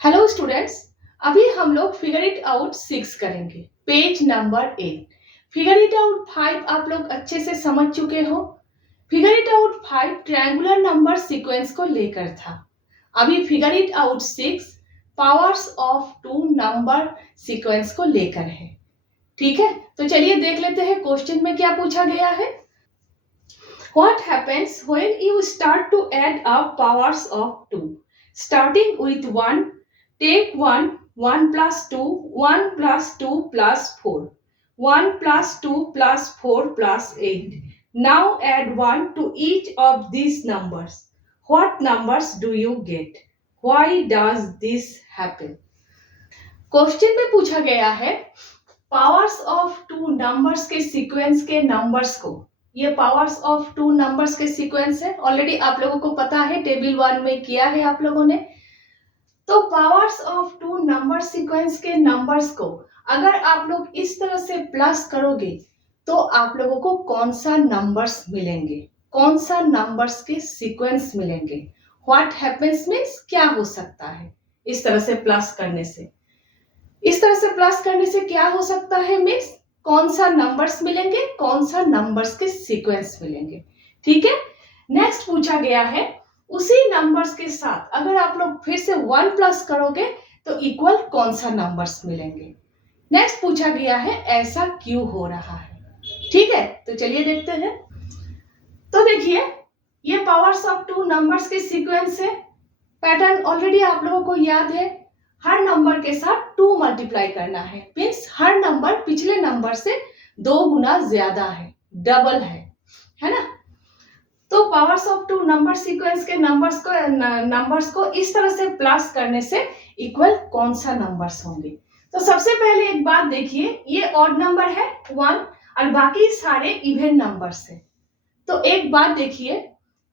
Hello students. अभी हम लोग फिगर इट आउट 6 करेंगे, page number 8। Figure it out 5 आप लोग अच्छे से समझ चुके हो। Figure it out 5 triangular number sequence को लेकर था। अभी figure it out 6 powers of two number sequence को लेकर है। ठीक है, तो चलिए देख लेते हैं क्वेश्चन में क्या पूछा गया है। What happens when you start to add up powers of 2? Starting with 1, take 1, 1 plus 2, 1 plus 2 plus 4, 1 plus 2 plus 4 plus 8. Now add 1 to each of these numbers. What numbers do you get? Why does this happen? Question में पूछा गया है powers of two numbers के sequence के numbers को। ये powers of two numbers के sequence है, ऑलरेडी आप लोगों को पता है, टेबल 1 में किया है आप लोगों ने। तो powers of two number sequence के नंबर्स को अगर आप लोग इस तरह से प्लस करोगे तो आप लोगों को कौन सा नंबर्स मिलेंगे, कौन सा नंबर्स के सीक्वेंस मिलेंगे। व्हाट हैपेंस मीन्स क्या हो सकता है इस तरह से प्लस करने से। इस तरह से प्लस करने से क्या हो सकता है मीन्स कौन सा नंबर्स मिलेंगे, कौन सा नंबर्स के सीक्वेंस मिलेंगे। ठीक है, नेक्स्ट पूछा गया है उसी नंबर्स के साथ अगर आप लोग फिर से 1 प्लस करोगे तो इक्वल कौन सा नंबर्स मिलेंगे। नेक्स्ट पूछा गया है ऐसा क्यों हो रहा है। ठीक है, तो चलिए देखते हैं। तो देखिए ये पावर्स ऑफ टू नंबर्स के सीक्वेंस है। पैटर्न ऑलरेडी आप लोगों को याद है, हर नंबर के साथ 2 मल्टीप्लाई करना है, मीन्स हर नंबर पिछले नंबर से 2 गुना ज्यादा है, डबल है ना। तो powers of two number sequence के नंबर्स को इस तरह से प्लस करने से इक्वल कौन सा नंबर्स होंगे। तो सबसे पहले एक बात देखिए, ये ऑड नंबर है 1 और बाकी सारे इवन नंबर्स है। तो एक बात देखिए,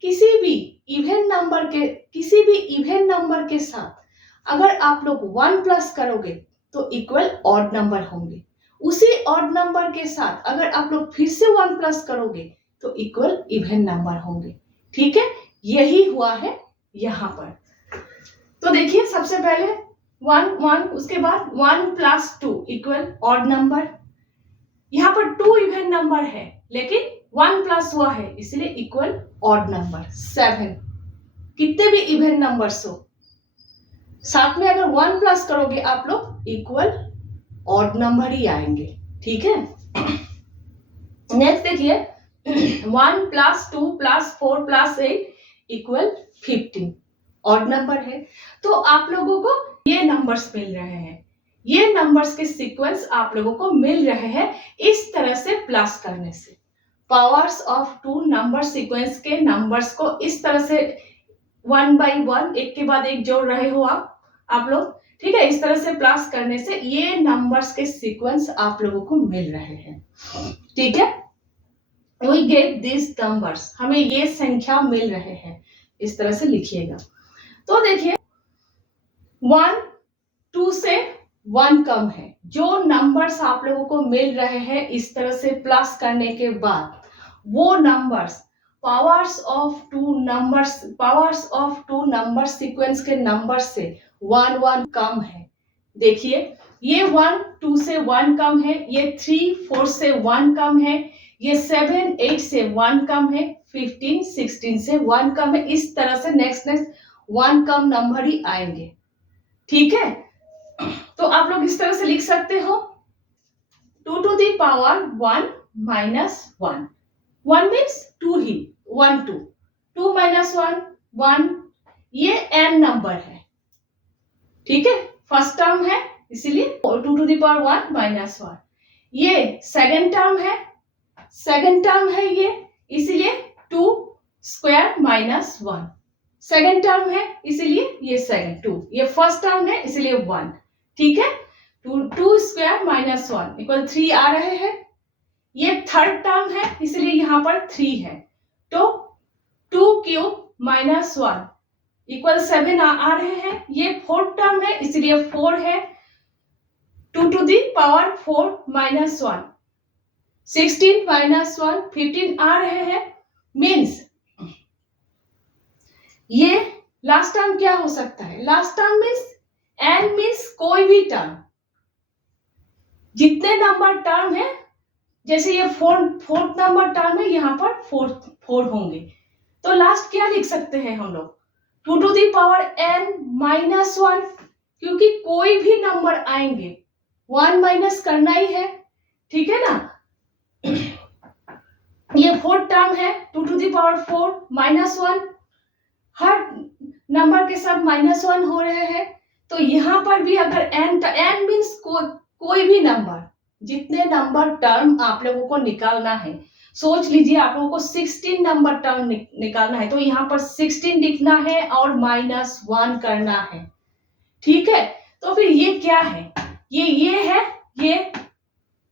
किसी भी इवन नंबर के साथ अगर आप लोग 1 प्लस करोगे तो इक्वल ऑड नंबर होंगे। उसी ऑड नंबर के साथ अगर आप लोग फिर से 1 प्लस करोगे तो इक्वल इवन नंबर होंगे। ठीक है, यही हुआ है यहां पर। तो देखिए सबसे पहले 1 1, उसके बाद 1 प्लस 2 इक्वल ऑड नंबर। यहां पर 2 इवन नंबर है लेकिन 1 प्लस हुआ है इसलिए इक्वल ऑड नंबर 7। कितने भी इवन नंबर्स हो साथ में अगर 1 प्लस करोगे आप लोग इक्वल ऑड नंबर ही आएंगे। ठीक है, नेक्स्ट देखिए 1 plus 2 plus 4 plus 8 equal 15, odd number है। तो आप लोगों को ये नंबर्स मिल रहे हैं, ये नंबर्स के सीक्वेंस आप लोगों को मिल रहे हैं इस तरह से प्लस करने से। Powers of two number sequence के नंबर्स को इस तरह से 1 बाई 1 एक के बाद एक जोड़ रहे हो आप लोग। ठीक है, इस तरह से प्लस करने से ये नंबर्स के सीक्वेंस आप लोगों को मिल रहे हैं। ठीक है, we get these numbers, हमें ये संख्या मिल रहे हैं, इस तरह से लिखिएगा। तो देखिए 1 2 से 1 कम है, जो नंबर्स आप लोगों को मिल रहे हैं इस तरह से प्लस करने के बाद वो numbers powers of two number sequence के नंबर से 1 1 कम है। देखिए ये 1 2 से 1 कम है, ये 3 4 से 1 कम है, ये 7 8 से 1 कम है, 15 16 से 1 कम है। इस तरह से नेक्स्ट 1 कम नंबर ही आएंगे। ठीक है, तो आप लोग इस तरह से लिख सकते हो 2 to the power 1 minus 1, 1 means 2 he, 1 2, 2 minus 1 1, ये n नंबर है। ठीक है, फर्स्ट टर्म है इसीलिए 2 to the power 1 minus 1, ये सेकंड टर्म है ये इसीलिए 2 स्क्वायर माइनस 1, सेकंड टर्म है इसीलिए ये सेकंड 2, ये फर्स्ट टर्म है इसीलिए 1। ठीक है, 2 स्क्वायर माइनस 1 इक्वल 3 आ रहे हैं, ये थर्ड टर्म है इसलिए यहाँ पर 3 है, तो 2 क्यूब माइनस 1 इक्वल 7 आ रहे हैं, ये फोर्थ टर्म है इसलिए 4 है, 2 to the power 4 minus 1, 16 minus 1 15 आ रहे हैं, मीन्स ये लास्ट टर्म क्या हो सकता है, last term means n means कोई भी टर्म, जितने नंबर टर्म है, जैसे ये फोर्थ नंबर टर्म है, यहाँ पर फोर होंगे, तो लास्ट क्या लिख सकते हैं हम लोग, 2 to the power n minus 1, क्योंकि कोई भी नंबर आएंगे 1 माइनस करना ही है, ठीक है ना। ये फोर्थ टर्म है, 2 to the power 4 minus 1, her number के साथ माइनस 1 हो रहे हैं, तो यहाँ पर भी अगर n मीन्स कोई भी नंबर, जितने नंबर टर्म आप लोगों को निकालना है, सोच लीजिए आप लोगों को 16 नंबर टर्म निकालना है, तो यहाँ पर 16 लिखना है और माइनस 1 करना है, ठीक है। तो फिर ये क्या है, ये है, ये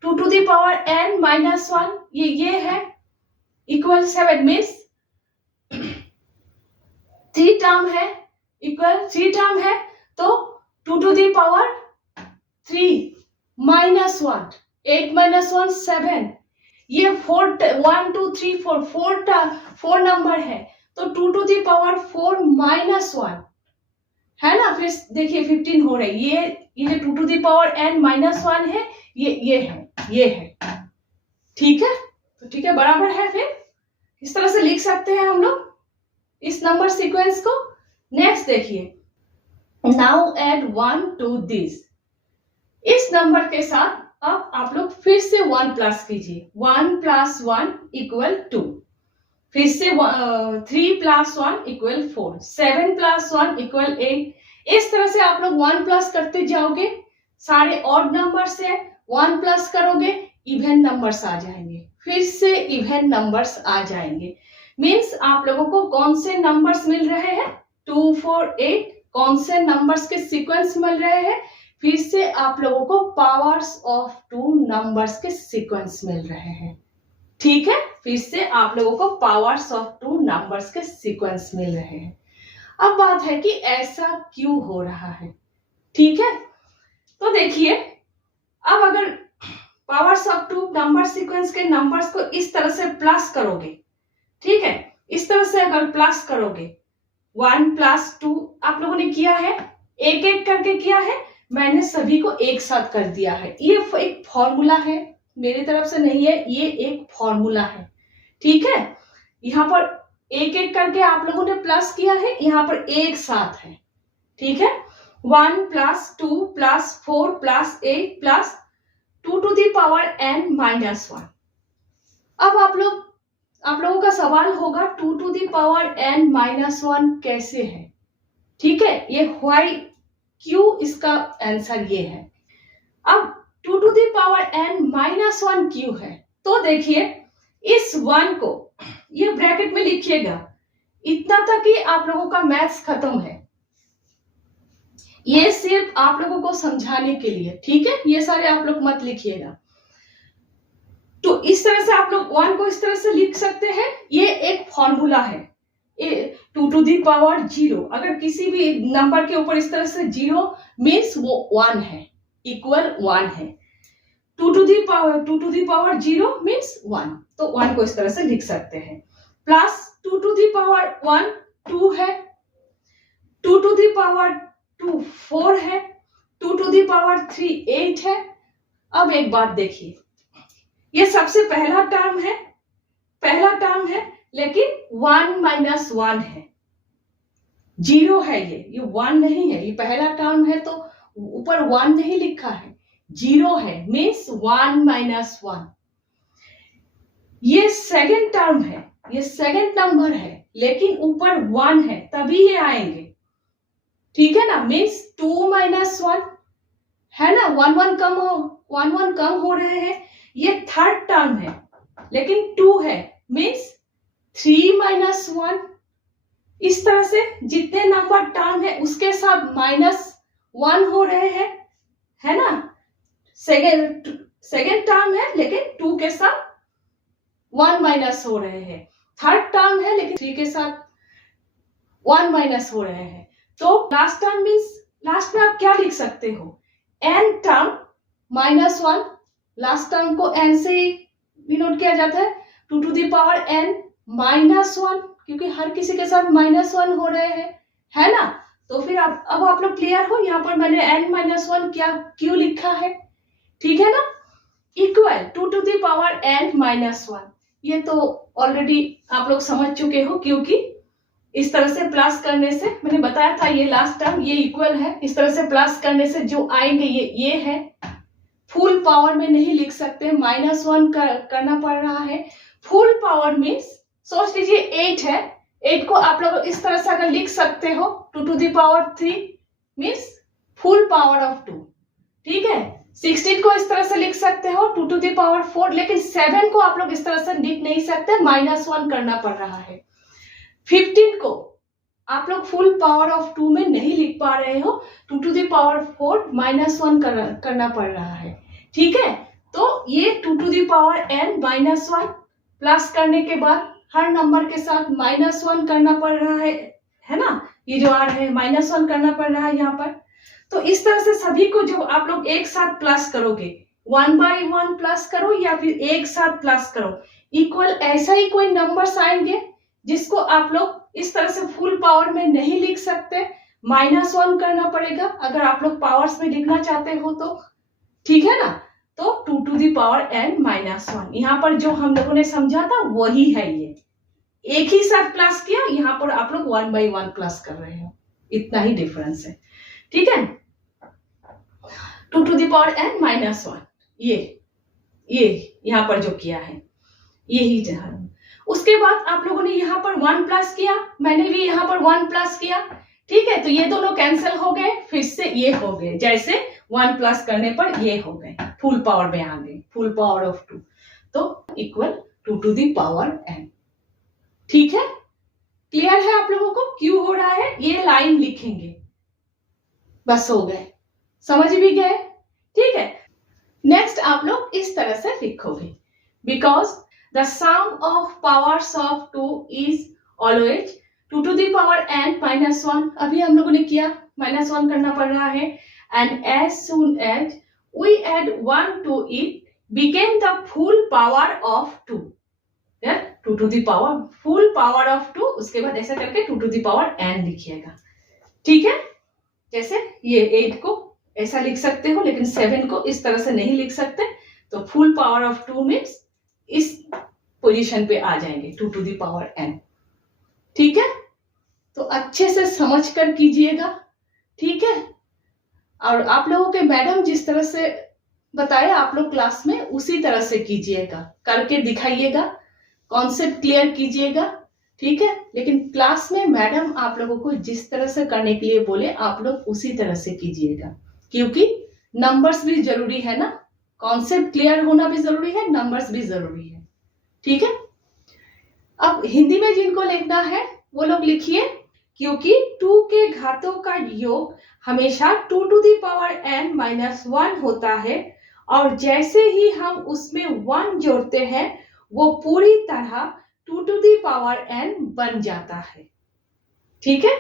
2 to the power n minus 1, ये है, इक्वल 7 मीन्स 3 टर्म है, इक्वल 3 टर्म है, तो 2 to the power 3 minus 1, 8 minus 1 7, ये 1 2 3 4 नंबर है, तो 2 to the power 4 माइनस 1 है ना। फिर देखिए 15 हो रहे, ये 2 to the power n minus 1 है, ये है, ठीक है। तो ठीक है, बराबर है, फिर इस तरह से लिख सकते हैं हम लोग इस नंबर सीक्वेंस को। नेक्स्ट देखिए, नाउ ऐड 1 to this, इस नंबर के साथ अब आप लोग फिर से 1 प्लस कीजिए, 1 प्लस 1 इक्वल 2, फिर से 3 प्लस 1 इक्वल 4, 7 प्लस 1 इक्वल 8, इस तरह से आप लोग 1 प्लस करते जाओगे, सारे ऑड नंबर से 1 प्लस करोगे, इवन नंबर्स आ जाएंगे, फिर से इवन नंबर्स आ जाएंगे, मीन्स आप लोगों को कौन से नंबर्स मिल रहे हैं, 2 4 8, कौन से नंबर्स के सीक्वेंस मिल रहे हैं, फिर से आप लोगों को पावर्स ऑफ 2 नंबर्स के सीक्वेंस मिल रहे हैं, ठीक है। फिर से आप लोगों को पावर्स ऑफ 2 नंबर्स के सीक्वेंस मिल रहे हैं। अब बात है कि ऐसा क्यों हो रहा है, ठीक है। तो देखिए, अब अगर पावर्स ऑफ 2 नंबर सीक्वेंस के नंबर्स को इस तरह से प्लस करोगे, ठीक है, इस तरह से अगर प्लस करोगे, 1 प्लस 2 आप लोगों ने किया है, एक एक करके किया है, मैंने सभी को एक साथ कर दिया है, ये एक फॉर्मूला है, मेरी तरफ से नहीं है, ये एक फॉर्मूला है, ठीक है। यहाँ पर एक एक करके आप लोगों ने प्लस किया है, यहाँ पर एक साथ है, ठीक है। 1 plus 2 plus 4 plus 8 plus 2 to the power n minus 1। अब आप लोगों का सवाल होगा 2 to the power n minus 1 कैसे है, ठीक है, ये व्हाई क्यों, इसका आंसर ये है। अब 2 to the power n minus 1 क्यों है, तो देखिए इस 1 को ये ब्रैकेट में लिखिएगा, इतना तक ही आप लोगों का मैथ्स खत्म है, ये सिर्फ आप लोगों को समझाने के लिए, ठीक है, ये सारे आप लोग मत लिखिएगा। तो इस तरह से आप लोग 1 को इस तरह से लिख सकते हैं, ये एक फॉर्मूला है, 2 to the power 0, अगर किसी भी नंबर के ऊपर इस तरह से 0 मीन्स वो 1 है, इक्वल 1 है, 2 to the power 0 मीन्स 1, तो 1 को इस तरह से लिख सकते हैं। प्लस 2 to the power 1 2 है, 2 to the power 2 4 है, 2 to the power 3 8 है। अब एक बात देखिए, ये सबसे पहला टर्म है, लेकिन 1 माइनस 1 है, 0 है, ये 1 नहीं है, ये पहला टर्म है, तो ऊपर 1 नहीं लिखा है, 0 है, मीन्स 1 माइनस 1। ये सेकंड टर्म है, ये सेकंड नंबर है, लेकिन ऊपर 1 है, तभी ये आएंगे, ठीक है ना, मीन्स 2 माइनस 1 है ना, 1 1 कम हो रहे हैं। ये थर्ड टर्म है, लेकिन 2 है, मीन्स 3 माइनस 1। इस तरह से जितने नंबर टर्म है उसके साथ -1 हो रहे हैं, है ना। सेकेंड टर्म है, लेकिन 2 के साथ 1 माइनस हो रहे हैं। थर्ड टर्म है, लेकिन 3 के साथ 1 माइनस हो रहे हैं। तो लास्ट टर्म मीन्स लास्ट में आप क्या लिख सकते हो, n टर्म -1, लास्ट टर्म को n से डिनोट किया जाता है, 2 to the power n -1, क्योंकि हर किसी के साथ -1 हो रहे हैं, है ना। तो फिर अब आप लोग क्लियर हो। यहाँ पर मैंने n-1 क्या क्यों लिखा है, ठीक है ना। Equal 2 to the power n-1, ये तो ऑलरेडी आप लोग समझ चुके हो, क्योंकि इस तरह से प्लस करने से, मैंने बताया था ये लास्ट टर्म, ये इक्वल है, इस तरह से प्लस करने से जो आएंगे ये है। फुल पावर में नहीं लिख सकते, -1 करना पड़ रहा है। फुल पावर मीन्स सोच लीजिए 8 है, 8 को आप लोग इस तरह से अगर लिख सकते हो 2 to the power 3 means full power of 2, ठीक है। 16 को इस तरह से लिख सकते हो 2 to the power 4, लेकिन 7 को आप लोग इस तरह से लिख नहीं सकते, -1 करना पड़ रहा है। 15 को आप लोग फुल पावर ऑफ 2 में नहीं लिख पा रहे हो, 2 to the power 4 -1 करना पड़ रहा है, ठीक है। तो ये 2 to the power n-1 plus करने के बाद हर नंबर के साथ -1 करना पड़ रहा है ना। ये जो आ रहा है -1 करना पड़ रहा है यहाँ पर। तो इस तरह से सभी को जो आप लोग एक साथ प्लस करोगे, 1 by 1 प्लस करो या फिर एक साथ प्लस करो, इक्वल ऐसा ही कोई नंबर्स आएंगे जिसको आप लोग इस तरह से फुल पावर में नहीं लिख सकते, -1 करना पड़ेगा अगर आप लोग पावर्स में लिखना चाहते हो तो, ठीक है ना। तो 2 to the power n-1, यहाँ पर जो हम लोगों ने समझा था वही है, ये एक ही साथ प्लस किया, यहाँ पर आप लोग 1 by 1 प्लस कर रहे हो, इतना ही डिफरेंस है, ठीक है। 2 to the power n-1, ये यहाँ पर जो किया है यही जहां। उसके बाद आप लोगों ने यहाँ पर 1 प्लस किया, मैंने भी यहाँ पर 1 प्लस किया, ठीक है। तो ये दोनों कैंसिल हो गए, फिर से ये हो गए, जैसे 1 प्लस करने पर ये हो गए, फुल पावर में आ गए, फुल पावर ऑफ 2, तो equal 2 to the power n, ठीक है। क्लियर है आप लोगों को क्यों हो रहा है, ये लाइन लिखेंगे, बस हो गए, समझ भी गए, ठीक है। नेक्स्ट आप लोग इस तरह से लिखोगे, because the sum of powers of 2 is always 2 to the power n-1, अभी हम लोगों ने किया, -1 करना पड़ रहा है, and as soon as we add 1 to it became the full power of 2, 2 to the power full power of 2, उसके बाद ऐसा करके 2 to the power n लिखिएगा, ठीक है। जैसे ये 8 को ऐसा लिख सकते हो, लेकिन 7 को इस तरह से नहीं लिख सकते, तो फुल पावर ऑफ 2 मीन्स इस पोजीशन पे आ जाएंगे 2 to the power n, ठीक है। तो अच्छे से समझ कर कीजिएगा, ठीक है। और आप लोगों के मैडम जिस तरह से बताया आप लोग क्लास में उसी तरह से कीजिएगा, करके दिखाइएगा, कॉन्सेप्ट क्लियर कीजिएगा, ठीक है। लेकिन क्लास में मैडम आप लोगों को जिस तरह से करने के लिए बोले आप लोग उसी तरह से कीजिएगा, क्योंकि नंबर्स भी जरूरी है ना, कॉन्सेप्ट क्लियर होना भी जरूरी है, नंबर्स भी जरूरी है, ठीक है। अब हिंदी में जिनको लिखना है वो लोग लिखिए, क्योंकि 2 के घातों का योग हमेशा 2 to the power n-1 होता है, और जैसे ही हम उसमें 1 जोड़ते हैं वो पूरी तरह 2 to the power n बन जाता है, ठीक है।